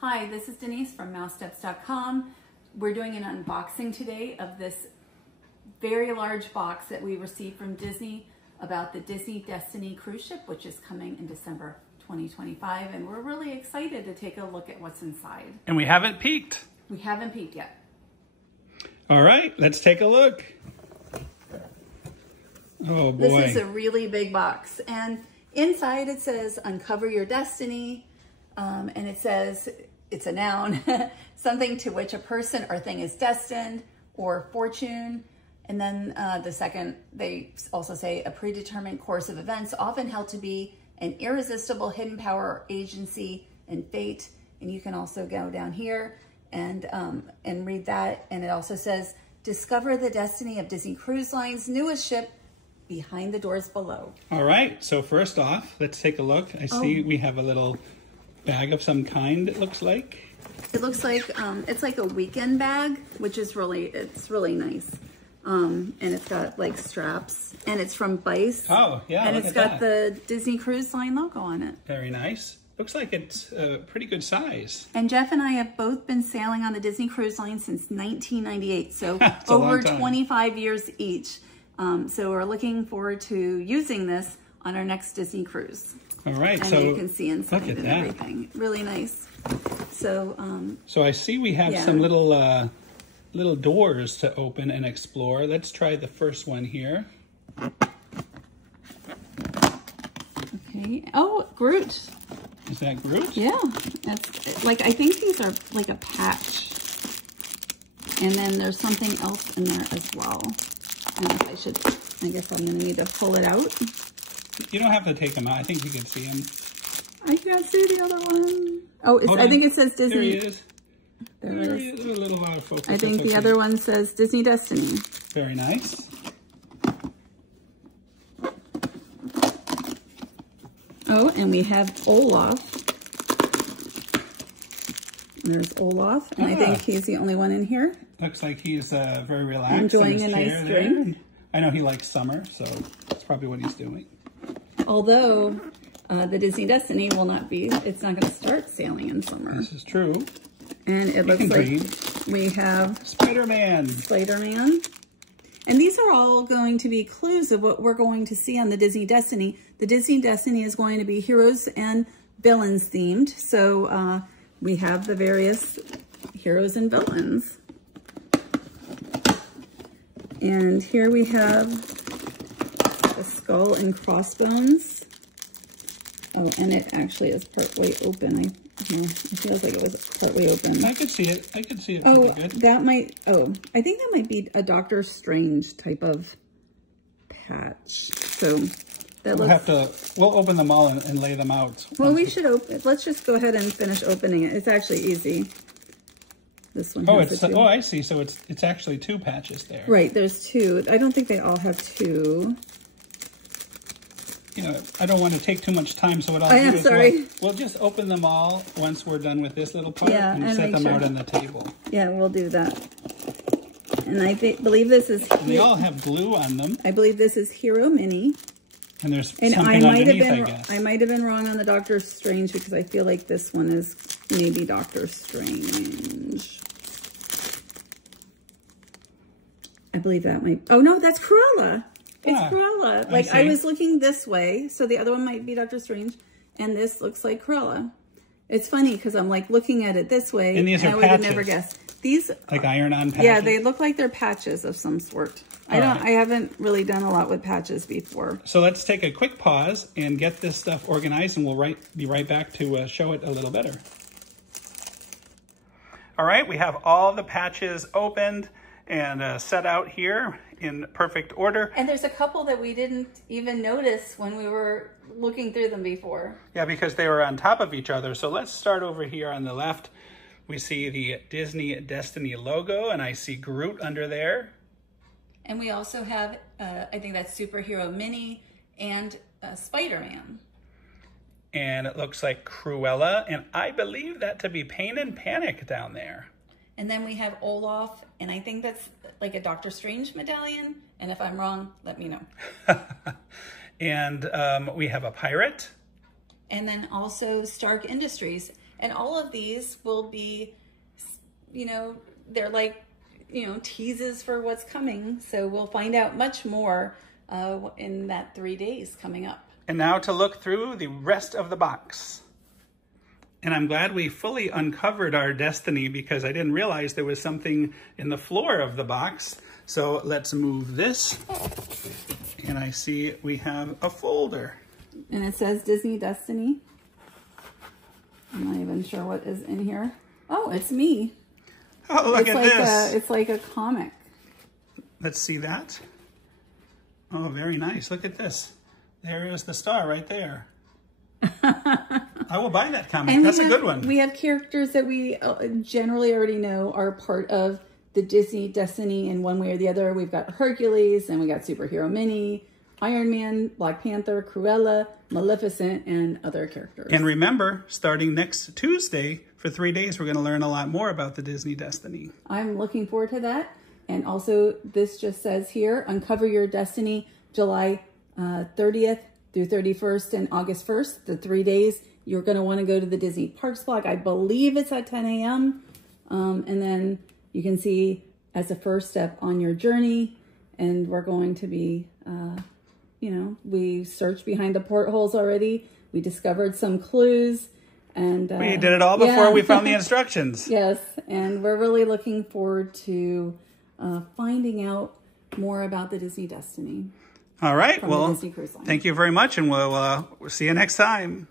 Hi, this is Denise from mousesteps.com. We're doing an unboxing today of this very large box that we received from Disney about the Disney Destiny cruise ship, which is coming in December 2025. And we're really excited to take a look at what's inside. And we haven't peeked. We haven't peeked yet. All right, let's take a look. Oh boy. This is a really big box. And inside it says, uncover your destiny. And it says, it's a noun, something to which a person or thing is destined, or fortune. And then the second, they also say a predetermined course of events, often held to be an irresistible hidden power or agency and fate. And you can also go down here and read that. And it also says, discover the destiny of Disney Cruise Line's newest ship, behind the doors below. All right, so first off, let's take a look. I see we have a little bag of some kind, it looks like. It looks like, it's like a weekend bag, which is really nice. And it's got like straps, and it's from Bice. Oh, yeah, and it's got the Disney Cruise Line logo on it. Very nice. Looks like it's a pretty good size. And Jeff and I have both been sailing on the Disney Cruise Line since 1998, so over 25 years each. So we're looking forward to using this on our next Disney cruise. All right, and so you can see inside look at and that. everything. Really nice. So so I see we have some little little doors to open and explore. Let's try the first one here. Okay. Oh, Groot. Is that Groot? Yeah. That's like, I think these are like a patch. And then there's something else in there as well. I guess I'm gonna need to pull it out. You don't have to take them out. I think you can see them. I can't see the other one. Oh, I think it says Disney. There he is. There it is. A little out of focus. I think the other one says Disney Destiny. Very nice. Oh, and we have Olaf. And there's Olaf, and I think he's the only one in here. Looks like he's very relaxed. Enjoying a nice drink. I know he likes summer, so that's probably what he's doing. Although the Disney Destiny will not be, it's not going to start sailing in summer. This is true. And it looks like we have Spider-Man. Spider-Man. And these are all going to be clues of what we're going to see on the Disney Destiny. The Disney Destiny is going to be heroes and villains themed. So we have the various heroes and villains. And here we have the skull and crossbones. Oh, and it actually is partway open. It feels like it was partway open. I could see it. I could see it pretty good. I think that might be a Doctor Strange type of patch. So that we'll open them all and lay them out. Well, we should open. Let's just go ahead and finish opening it. It's actually easy. This one. Oh, I see. So it's actually two patches there. Right. There's two. I don't think they all have two. You know, I don't want to take too much time, so what I'll do is we'll just open them all once we're done with this little part and set them out on the table. Yeah, we'll do that. And I believe this is... And they all have glue on them. I believe this is Hero Mini. And there's something underneath, I guess. I might have been wrong on the Doctor Strange because I feel like this one is maybe Doctor Strange. I believe that might... Oh, no, that's Cruella. It's Cruella. Like, I was looking this way, so the other one might be Doctor Strange, and this looks like Cruella. It's funny because I'm like looking at it this way, and these are I would have never guessed. These like iron-on patches. Yeah, they look like they're patches of some sort. I haven't really done a lot with patches before. So let's take a quick pause and get this stuff organized, and we'll be right back to show it a little better. All right, we have all the patches opened and set out here in perfect order. And there's a couple that we didn't even notice when we were looking through them before. Yeah, because they were on top of each other. So let's start over here on the left. We see the Disney Destiny logo, and I see Groot under there. And we also have, I think that's Superhero Mini and Spider-Man. And it looks like Cruella, and I believe that to be Pain and Panic down there. And then we have Olaf, and I think that's like a Doctor Strange medallion. And if I'm wrong, let me know. And we have a pirate. And then also Stark Industries. And all of these will be, you know, they're like, you know, teases for what's coming. So we'll find out much more in that 3 days coming up. And now to look through the rest of the box. And I'm glad we fully uncovered our destiny because I didn't realize there was something in the floor of the box. So let's move this. And I see we have a folder. And it says Disney Destiny. I'm not even sure what is in here. Oh, it's me. Oh, look at this. It's like a comic. Let's see that. Oh, very nice. Look at this. There is the star right there. I will buy that comic. And that's a good one. We have characters that we generally already know are part of the Disney Destiny in one way or the other. We've got Hercules, and we got Superhero Mini, Iron Man, Black Panther, Cruella, Maleficent, and other characters. And remember, starting next Tuesday, for 3 days, we're going to learn a lot more about the Disney Destiny. I'm looking forward to that. And also, this just says here, Uncover Your Destiny, July 30th through 31st and August 1st, the 3 days. You're going to want to go to the Disney Parks blog. I believe it's at 10 a.m. And then you can see as a first step on your journey. And we're going to be, you know, we searched behind the portholes already. We discovered some clues. And we did it all before we found the instructions. Yes. And we're really looking forward to finding out more about the Disney Destiny. All right. Well, thank you very much, and we'll see you next time.